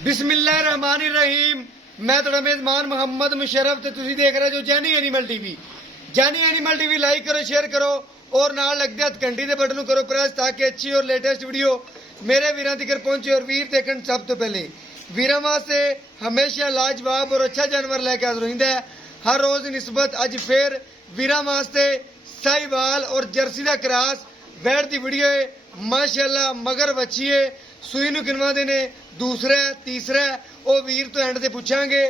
बिस्मिल्लाहिर्रहमानिर्रहीम। मैं तुहाडा मेज़बान मुहम्मद मुशर्रफ ते तुसीं देख रहे जो जानी एनिमल टीवी। जानी एनिमल टीवी लाइक करो, शेयर करो और नाल लगदे हथ घंटी दे बटन करो प्रेस ताकि अच्छी और लेटेस्ट वीडियो मेरे वीरां तक पहुंचे। और वीर देखण सब तो पहले वीरां वास्ते हमेशा लाजवाब और अच्छा जानवर लैके हाज़र होंदा है। हर रोज़ निस्बत अज फिर वीरां वास्ते साहिवाल और जर्सी दा क्रॉस बैठ दी वीडियो है। माशाअल्लाह मगर बच्ची है, सूई नूं किनवा दे ने, दूसरा है, तीसरा है, वो वीर तो एंड ते पूछांगे।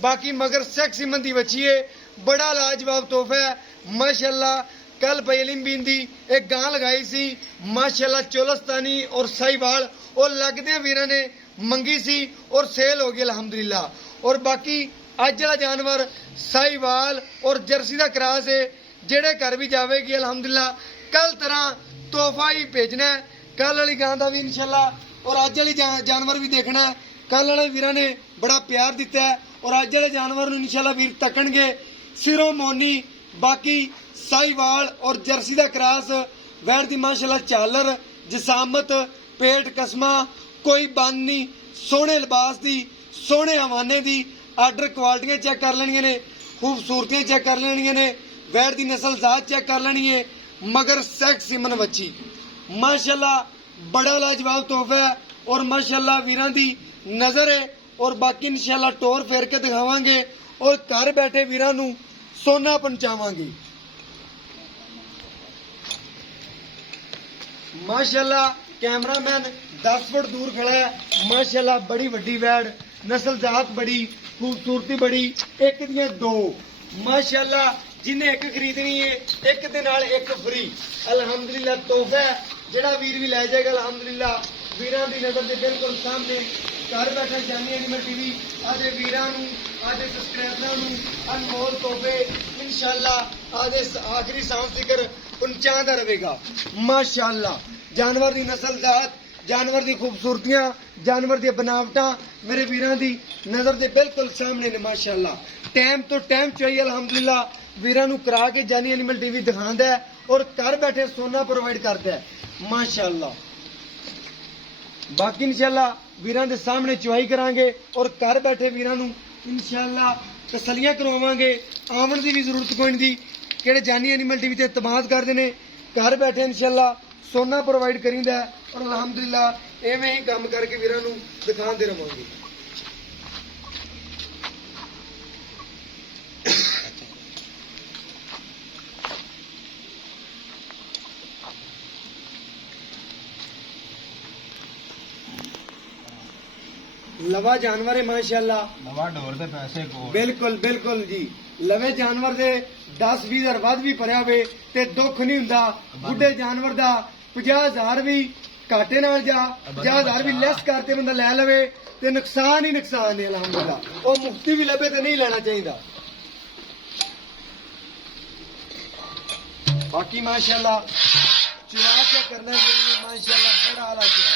बाकी मगर सेक्स सिमन दी बच्ची है, बड़ा लाजवाब तोहफा है माशाअल्लाह। कल पहलिम बीन दी एक गां लगाई सी माशाअल्लाह, चोलस्तानी और साहिवाल और लगदे वीरां ने मंगी सी और सेल हो गई अल्हम्दुलिल्लाह। और बाकी अज वाला जानवर साहिवाल और जर्सी दा क्रॉस है, जेड़े घर भी जावेगी अल्हम्दुलिल्लाह कल तरह तोहफा ही भेजना है। कल वाली गां दा भी इंशाअल्लाह और अज वाली जानवर भी देखना है। कल वाले वीरां ने बड़ा प्यार दिता है और अज वाले जानवर नूं इंशाअल्लाह वीर तकणगे सिरों मोनी। बाकी साहिवाल और जर्सी दा क्रॉस वैर दी माशाअल्लाह झालर जसामत पेट कसमा कोई बन नहीं, सोहणे लिबास दी सोहणे हवाने दी आर्डर क्वालिटियां चेक कर लेनियां ने, खूबसूरतियां चेक कर लेनियां ने, वैर दी नस्ल जात चेक कर लेनी है। मगर सेक्स सिमन बच्ची माशाअल्लाह बड़ा लाजवाब तोहफा है और माशाअल्लाह वीरां दी नजर है। और बाकी इंशाअल्लाह टोर फेर के दिखावांगे और घर बैठे वीरां नूं सोना पहुंचावांगे। माशाअल्लाह कैमरामैन 10 फुट दूर खड़ा है। माशाअल्लाह बड़ी वड्डी वैड़, नस्ल जात बड़ी, खूबसूरती बड़ी, एक दियां दो माशाअल्लाह। जिन्हें एक खरीदनी है एक दे नाल एक फ्री अल्हम्दुलिल्लाह तोहफा है, जेड़ा वीर भी लै जाएगा अल्हम्दुलिल्लाह। वीरां दी नजर दे बिल्कुल सामने घर बैठा जानी एनिमल टीवी आदे वीरां नूं आदे सब्सक्राइबरां नूं अनमोल तोहफे इंशाअल्लाह आदे आखिरी सांस तक पहुंचाता रहेगा माशाअल्लाह। जानवर दी नस्ल जात, जानवर दी खूबसूरतियां, जानवर दी बनावटां मेरे वीरां दी नजर दे बिल्कुल सामने ने माशाअल्लाह। टाइम तो टाइम चाहिए अल्हम्दुलिल्लाह वीरां नूं करा के जानी एनिमल टीवी दिखांदा है और घर बैठे सोना प्रोवाइड करता है माशाअल्लाह। बाकी इंशाअल्लाह वीरां दे सामने चुवाई करांगे और घर बैठे वीरां नूं इंशाअल्लाह तसलियां करवावांगे। आवन दी भी जरूरत कोई नहीं दी, किहड़े जानी एनिमल टीवी ते इत्तमाद करदे ने, घर बैठे इंशाअल्लाह सोना प्रोवाइड करींदा है और अल्हम्दुलिल्लाह एवें ही काम करके वीरां नूं दिखांदे रहांगे। लवा जानवर है माशाअल्लाह, लवा ढोर दे पैसे को बिल्कुल बिल्कुल जी। लवे जानवर दे 10-20 हज़ार वध भी भरिया होवे ते दुख नहीं हुंदा। बुढ़े जानवर दा 50,000 भी घाटे नाल जा 50,000 भी लैस करते बंदा लै लवे ते नुकसान ही नुकसान है अल्हम्दुलिल्लाह। वो मुफ्ती भी लभे ते नहीं लेना चाहिए। बाकी माशाअल्लाह चुरा के करना माशाअल्लाह बड़ा आला चुरा,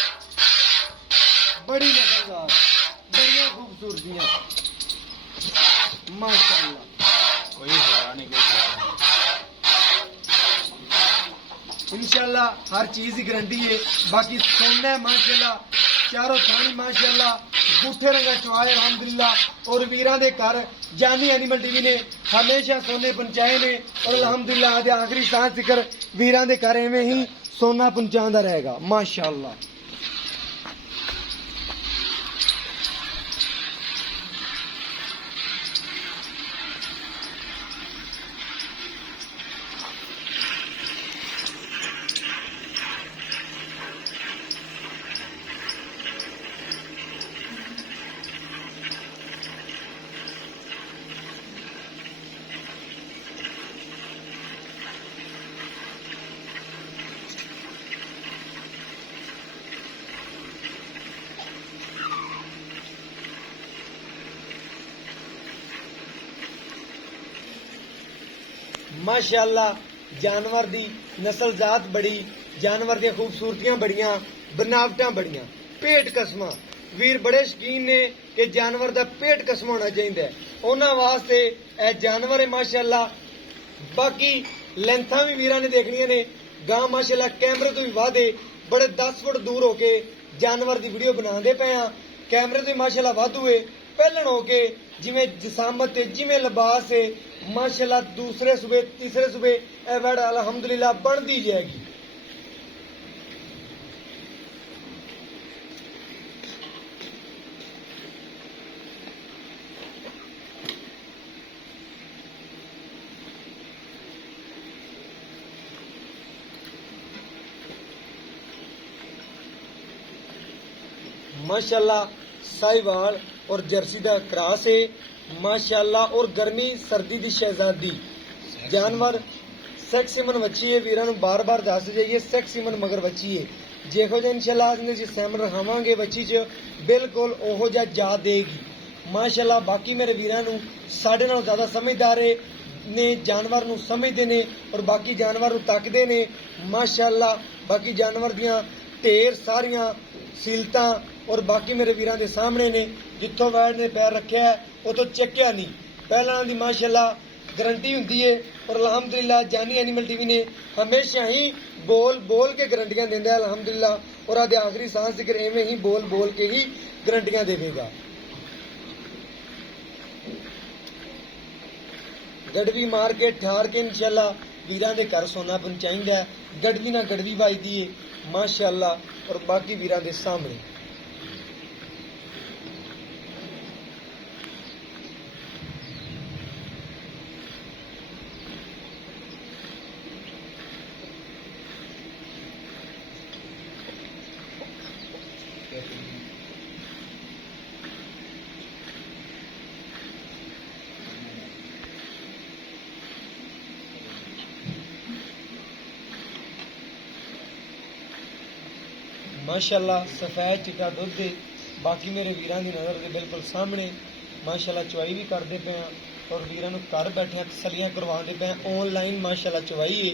बड़ी नजरदार, बड़िया खूबसूरतियां माशाअल्लाह। कोई हरा नहीं इंशाअल्लाह हर चीज की गारंटी है। बाकी सोना है माशाअल्लाह, चारों थानी माशाअल्लाह, बूठे रंगा चुआए अल्हम्दुलिल्लाह। और वीरां दे घर जानी एनिमल टीवी ने हमेशा सोने पहुंचाए ने और अल्हम्दुलिल्लाह आदे आखिरी सांस तक वीरां दे घर एवें ही सोना पहुंचाता रहेगा माशाअल्लाह। माशाअल्लाह जानवर दी नस्ल जात बड़ी, जानवर दी खूबसूरतियां बड़ियां, बनावटां बड़ियां, पेट कसमा। वीर बड़े शकीन ने कि जानवर दा पेट कसमा होना चाहिए, उन्हां वास्ते ए जानवर है माशाअल्लाह। बाकी लेंथां भी वीरां ने देखनियां ने। गां माशाअल्लाह कैमरे तो भी वादे बड़े 10 फुट दूर होके जानवर दी वीडियो बनांदे पे हां ਕੈਮਰੇ ਤੋਂ ਮਾਸ਼ਾਅੱਲਾ ਵਾਧੂ ਏ ਪਹਿਲਣ ਹੋ ਕੇ ਜਿਵੇਂ ਜਸਾਮਤ ਤੇ ਜਿਵੇਂ ਲਿਬਾਸ ਏ ਮਾਸ਼ਾਅੱਲਾ ਦੂਸਰੇ ਸੂਬੇ ਤੀਸਰੇ ਸੂਬੇ ਇਹ ਵੜ ਅਲਹਮਦੁਲਿਲਾ ਬਣਦੀ ਜਾਏਗੀ। माशाल्लाह साहिवाल और जर्सी का क्रास है माशाल्लाह और गर्मी सर्दी की शहजादी जानवर सैक्सीमन बच्ची है वीर बार बार दस जाइए सैक्सीमन मगर बच्ची है जेहो जिहा इंशाल्लाह असीं जी सैमन रखावांगे बच्ची च बिल्कुल ओहो जिहा जा देगी माशाल्लाह। बाकी मेरे वीरां नूं साडे नालों ज़्यादा समझदार ने जानवर नूं समझदे ने और बाकी जानवर नूं तकदे ने माशाल्लाह। बाकी जानवर दियां ढेर सारियां सीलतां और बाकी मेरे वीरां दे सामने ने जिथों वैड़ ने पैर रखिया है उतों चक्या नहीं पहलां दी माशाल्लाह गारंटी हुंदी है और अल्हम्दुलिल्लाह जानी एनिमल टीवी ने हमेशा ही बोल बोल के गारंटियां देंदा है अल्हम्दुलिल्लाह और आदे आखिरी सांस तक एवें ही बोल बोल के ही गारंटियां देवेगा। गड़वी मार के ठार के इंशाल्लाह वीरां दे घर सोना पहुंचाइंदा है गड़वी ना गड़वी वाजदी है माशाल्लाह और बाकी वीरां दे सामने माशाल्लाह सफेद चिट्टा दुध दे बाकी मेरे वीरां दी नज़र दे बिल्कुल सामने माशाल्लाह चवाई भी करते पे और वीरां नूं घर बैठे तसलियां करवाते पे ऑनलाइन माशाल्लाह चवाई है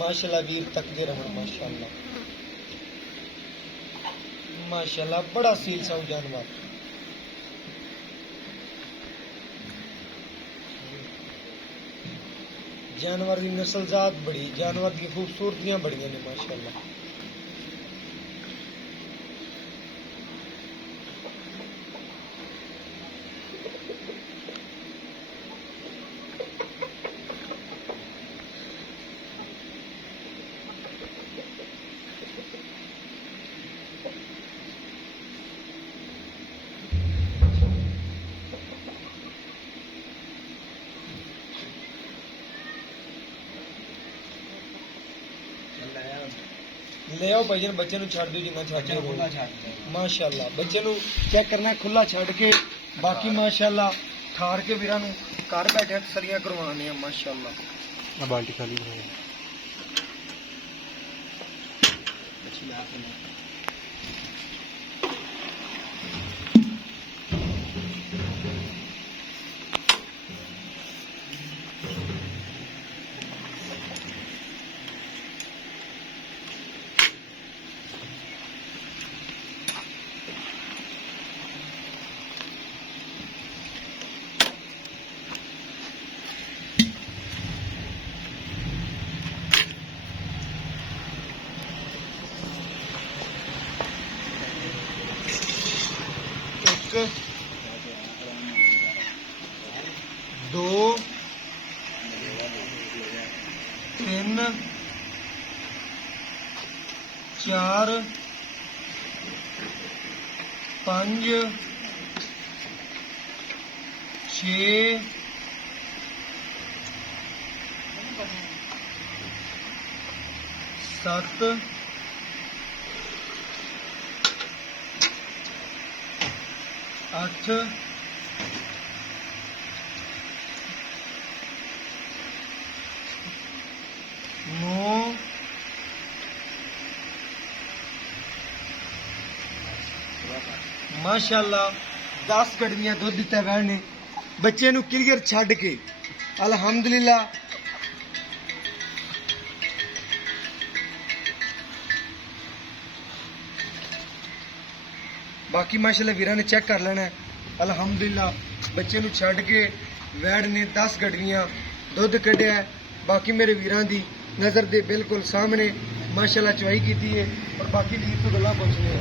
माशाल्लाह वीर तकदे रहन माशाल्लाह माशाल्लाह बड़ा सील साऊ जानवर जानवर की नस्लजात बड़ी जानवर की खूबसूरतियां बड़ियां ने माशाल्लाह। ले आओ भाईजान बच्चे नूं छड्ड दिओ जिन्ना छड्ड दिओ माशाल्लाह बच्चे नूं चेक करना खुला छड्ड के बाकी माशाल्लाह ठार के वीरां नूं घर बैठे तसलियां करवाने आ माशाल्लाह। बाल्टी खाली एक दो तीन चार पांच छे सत्त अठ नौ माशाल्लाह 10 गड़वियां दुध दिता वैन ने बच्चे नूं क्लियर छड्ड के अल्हम्दुलिल्लाह। बाकी माशाल्लाह वीरां ने चेक कर लेना है अल्हम्दुलिल्लाह बच्चे नूं छड्ड के वैड़ ने 10 गड़वियां दुध कढ़िया है। बाकी मेरे वीरां दी नज़र दे बिल्कुल सामने माशाल्लाह चवाई की है और बाकी वीर तो गल्लां पुछने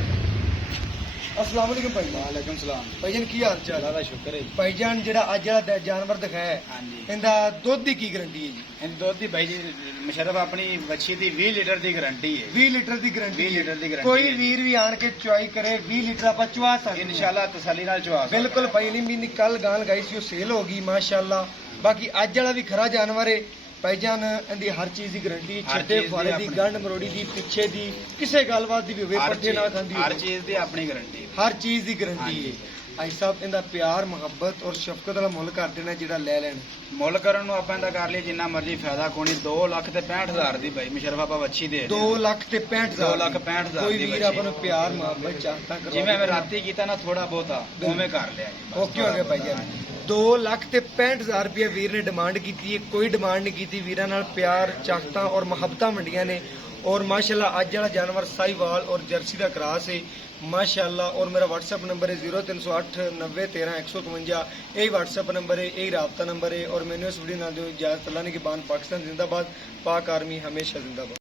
अस्सलाम वालेकुम भाई वालेकुम सलाम ਭਾਈਜਾਨ ਕੀ ਹਾਲ ਚਾਲ अल्लाह दा शुक्र है ਭਾਈਜਾਨ ਜਿਹੜਾ ਅੱਜ ਵਾਲਾ ਜਾਨਵਰ ਦਿਖਾਇਆ ਹੈ, हाँ जी ਇਹਦਾ ਦੁੱਧ ਦੀ ਕੀ ਗਾਰੰਟੀ ਹੈ ਜੀ? इन दुध दी भाई जी मुशर्रफ अपनी बच्ची दी 20 लीटर दी गारंटी है 20 ਲੀਟਰ ਦੀ ਗਾਰੰਟੀ 20 ਲੀਟਰ ਦੀ guarantee ਕੋਈ ਹੈ। ਵੀਰ ਵੀ ਆਣ ਕੇ ਚੁਆਈ ਕਰੇ 20 ਲੀਟਰ ਆਪਾਂ ਚੁਆ ਸਕਦੇ ਹਾਂ। इंशाल्लाह तसल्ली नाल चवा सकते ਬਿਲਕੁਲ ਭਾਈ ਨਹੀਂ ਮੀਨੀ ਕੱਲ ਗਾਂ ਲਗਾਈ ਸੀ ਉਹ ਸੇਲ ਹੋ ਗਈ ਮਾਸ਼ਾਅੱਲਾ। ਬਾਕੀ ਅੱਜ ਵਾਲਾ ਵੀ ਖਰਾ ਜਾਨਵਰ ਹੈ ਭਾਈਜਾਨ, ਇਹਦੀ ਹਰ ਚੀਜ਼ ਦੀ ਗਾਰੰਟੀ, ਹਰ ਛੱਡੇ ਚੀਜ਼ ਦੀ ਫਾੜੇ ਦੀ, ਆਪਣੀ। ਗੰਢ ਮਰੋੜੀ ਦੀ, ਪਿੱਛੇ ਦੀ, ਕਿਸੇ ਗੱਲਬਾਤ ਦੀ ਵੀ ਹੋਵੇ, हर ਪੱਠੇ ਨਾਲ चीज ਖਾਂਦੀ हर ਹੋਵੇ, चीज दी अपनी गारंटी ਹਰ ਚੀਜ਼ ਦੀ ਗਾਰੰਟੀ ਹਾਂਜੀ। ਹੈ। ਭਾਈ ਸਾਹਿਬ ਇਹਦਾ ਪਿਆਰ ਮੁਹੱਬਤ ਔਰ ਸ਼ਫਕਤ ਵਾਲਾ ਮੁੱਲ ਕਰ ਦੇਣਾ ਜਿਹੜਾ ਲੈ ਲੈਣ। ਮੁੱਲ ਕਰਨ ਨੂੰ ਆਪਾਂ ਇਹਦਾ ਕਰ ਲਈ ਜਿੰਨਾ ਮਰਜ਼ੀ ਫਾਇਦਾ ਕੋਣੀ 2,65,000 ਦੀ ਭਾਈ ਮੁਸ਼ਰਫ ਆਪਾਂ ਵੱਛੀ ਦੇ 2 ਲੱਖ ਤੇ 65,000 2,65,000 ਕੋਈ ਦੀ ਵੀਰ ਬੱਚੀ। ਆਪਾਂ ਨੂੰ ਪਿਆਰ ਮੁਹੱਬਤ ਚਾਹਤਾ ਕਰਵਾ ਜਿਵੇਂ ਮੈਂ ਰਾਤੀ ਕੀਤਾ ਨਾ ਥੋੜਾ ਬਹੁਤਾ ਉਵੇਂ ਕਰ ਲਿਆ ਜੀ ਬਸ। ਓਕੇ ਹੋ ਗਿਆ ਭਾਈ ਜਾਨ। 2 ਲੱਖ ਤੇ 65,000 ਰੁਪਏ ਵੀਰ ਨੇ ਡਿਮਾਂਡ ਕੀਤੀ ਹੈ, ਕੋਈ ਡਿਮਾਂਡ ਨਹੀਂ ਕੀਤੀ। ਵੀਰਾਂ ਨਾਲ ਪਿਆਰ ਚਾਹਤਾਂ ਔਰ ਮੁਹੱਬਤਾਂ ਮੰਡੀਆਂ ਨੇ ਔਰ ਮਾਸ਼ਾਅੱਲਾ ਅੱਜ ਵਾਲਾ ਜਾਨਵਰ ਸਾਈਵਾਲ ਔਰ ਜਰਸੀ ਦਾ ਕਰਾਸ ਹੈ ਮਾਸ਼ਾਅੱਲਾ। ਔਰ ਮੇਰਾ WhatsApp ਨੰਬਰ ਹੈ 0308 90 13 151। यही WhatsApp नंबर है, यही राब्ता नंबर है। और मैंने इस वीडियो ना दो इजाजत। अल्लाह ने की बान पाकिस्तान जिंदाबाद, पाक आर्मी हमेशा जिंदाबाद।